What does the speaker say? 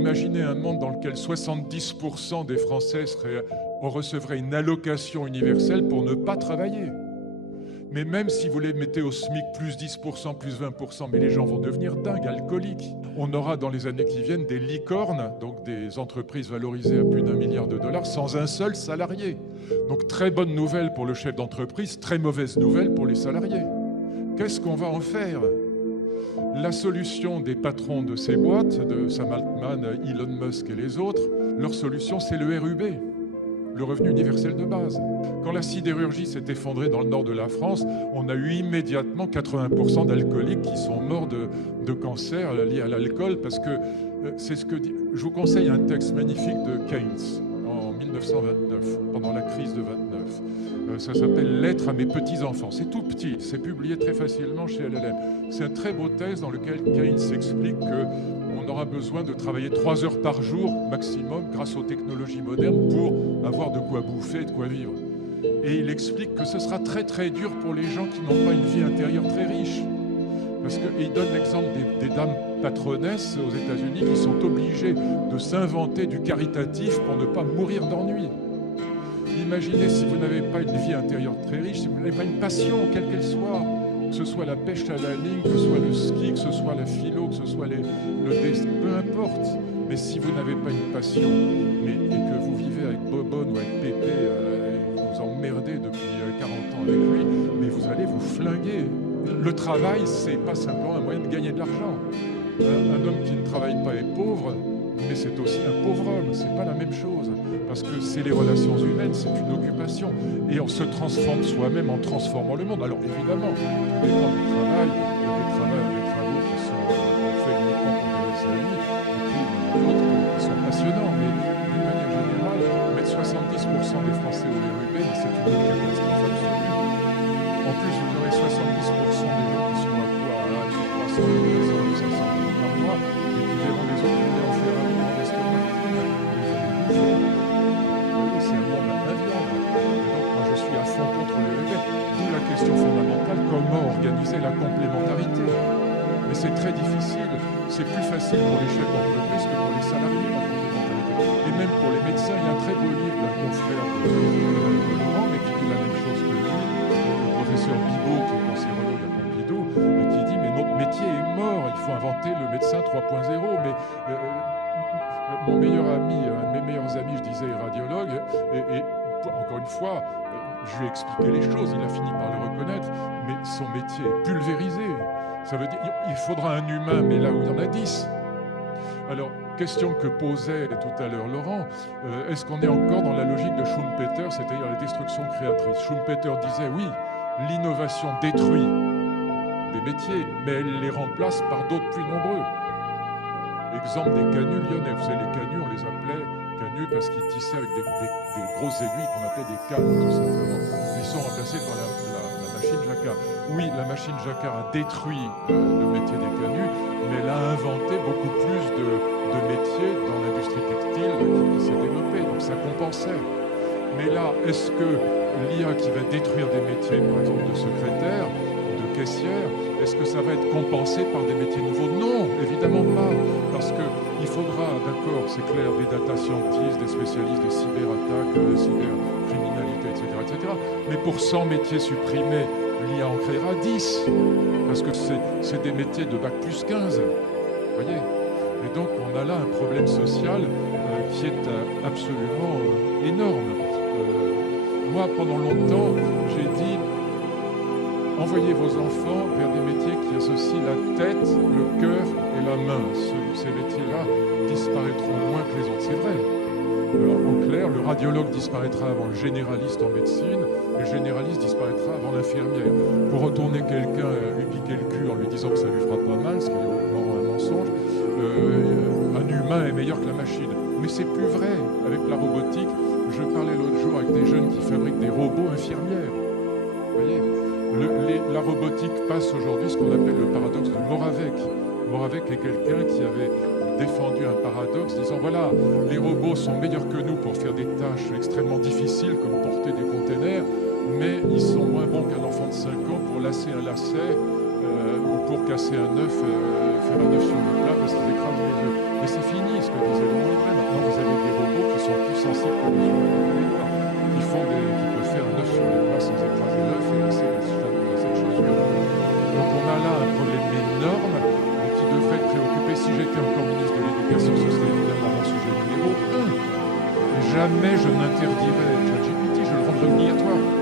Imaginez un monde dans lequel 70% des Français recevraient une allocation universelle pour ne pas travailler. Mais même si vous les mettez au SMIC, plus 10%, plus 20%, mais les gens vont devenir dingues, alcooliques. On aura dans les années qui viennent des licornes, donc des entreprises valorisées à plus d'1 milliard de dollars, sans un seul salarié. Donc très bonne nouvelle pour le chef d'entreprise, très mauvaise nouvelle pour les salariés. Qu'est-ce qu'on va en faire ? La solution des patrons de ces boîtes, de Sam Altman, Elon Musk et les autres, leur solution c'est le RUB. Le revenu universel de base. Quand la sidérurgie s'est effondrée dans le nord de la France, on a eu immédiatement 80% d'alcooliques qui sont morts de cancer lié à l'alcool, parce que c'est ce que dit... Je vous conseille un texte magnifique de Keynes en 1929, pendant la crise de 29. Ça s'appelle « Lettres à mes petits-enfants ». C'est tout petit, c'est publié très facilement chez LLM. C'est un très beau texte dans lequel Keynes explique qu'on aura besoin de travailler 3 heures par jour maximum grâce aux technologies modernes pour avoir de quoi bouffer et de quoi vivre. Et il explique que ce sera très très dur pour les gens qui n'ont pas une vie intérieure très riche. Parce qu'il donne l'exemple des dames patronesses aux États-Unis qui sont obligées de s'inventer du caritatif pour ne pas mourir d'ennui. Imaginez si vous n'avez pas une vie intérieure très riche, si vous n'avez pas une passion, quelle qu'elle soit, que ce soit la pêche à la ligne, que ce soit le ski, que ce soit la philo, que ce soit le dessin, peu importe. Mais si vous n'avez pas une passion et que vous vivez avec Bobonne ou avec Pépé, et vous emmerdez depuis 40 ans avec lui, mais vous allez vous flinguer. Le travail, c'est pas simplement un moyen de gagner de l'argent. Un homme qui ne travaille pas est pauvre, mais c'est aussi un pauvre homme. C'est pas la même chose. Parce que c'est les relations humaines, c'est une occupation. Et on se transforme soi-même en transformant le monde. Alors évidemment, tout dépend du travail. Il y a des travaux qui sont faits uniquement pour des amis, et puis d'autres qui sont passionnants. Mais d'une manière générale, mettre 70% des Français au RUB, c'est une catastrophe absolue. En plus, vous aurez 70% des gens qui sont à quoi, à 300 000, 500 000 par mois, et qui verront les autres aller en Ferrari, en restaurant. C'est un monde inviable. Donc moi je suis à fond contre le RUB. D'où la question fondamentale, comment organiser la complémentarité. Mais c'est très difficile. C'est plus facile pour les chefs d'entreprise que pour les salariés, la complémentarité. Et même pour les médecins, il y a un très beau livre d'un confrère de Laurent, mais qui dit la même chose que lui, le professeur Bigot, qui est cancérologue à Pompidou, et qui dit mais notre métier est mort, il faut inventer le médecin 3.0. Mais mon meilleur ami, un de mes meilleurs amis, je disais, est radiologue, et encore une fois, je lui ai expliqué les choses, il a fini par le reconnaître, mais son métier est pulvérisé. Ça veut dire qu'il faudra un humain, mais là où il y en a 10. Alors, question que posait tout à l'heure Laurent, est-ce qu'on est encore dans la logique de Schumpeter, c'est-à-dire la destruction créatrice? Schumpeter disait, oui, l'innovation détruit des métiers, mais elle les remplace par d'autres plus nombreux. Exemple des canuts lyonnais. Vous savez, les canuts, on les appelait canuts parce qu'ils tissaient avec des grosses aiguilles qu'on appelait des cannes, tout simplement. Ils sont remplacés par la machine jacquard. Oui, la machine jacquard a détruit le métier des canuts, mais elle a inventé beaucoup plus de métiers dans l'industrie textile qui s'est développée. Donc ça compensait. Mais là, est-ce que l'IA qui va détruire des métiers, par exemple de secrétaire, de caissière, est-ce que ça va être compensé par des métiers nouveaux? Non, évidemment pas. Parce qu'il faudra, d'accord, c'est clair, des data scientists, des spécialistes des cyberattaques, de cybercriminalité, etc. Mais pour 100 métiers supprimés, l'IA en créera 10. Parce que c'est des métiers de bac plus 15. Vous voyez? Et donc, on a là un problème social qui est absolument énorme. Moi, pendant longtemps, j'ai dit... Envoyez vos enfants vers des métiers qui associent la tête, le cœur et la main. Ces métiers-là disparaîtront moins que les autres. C'est vrai. En clair, le radiologue disparaîtra avant le généraliste en médecine, et le généraliste disparaîtra avant l'infirmière. Pour retourner quelqu'un lui piquer le cul en lui disant que ça lui fera pas mal, ce qui est un mensonge, un humain est meilleur que la machine. Mais c'est plus vrai avec la robotique. Je parlais l'autre jour avec des jeunes qui fabriquent des robots infirmières. Vous voyez ? La robotique passe aujourd'hui ce qu'on appelle le paradoxe de Moravec. Moravec est quelqu'un qui avait défendu un paradoxe disant voilà, les robots sont meilleurs que nous pour faire des tâches extrêmement difficiles comme porter des containers, mais ils sont moins bons qu'un enfant de 5 ans pour lasser un lacet ou pour casser un œuf, faire un œuf sur le plat parce qu'ils écrasent les œufs. Mais c'est fini ce que disait Laurent Lebret. Maintenant, vous avez des robots qui sont plus sensibles que les humains, qui peuvent faire un œuf sur les plats sans écraser l'œuf et laisser cette chaussure. Donc on a là un problème énorme, mais qui devrait être préoccupé. Si j'étais encore ministre de l'Éducation, ce serait évidemment mon sujet numéro 1. Et jamais je n'interdirais ChatGPT, je le rendrais obligatoire.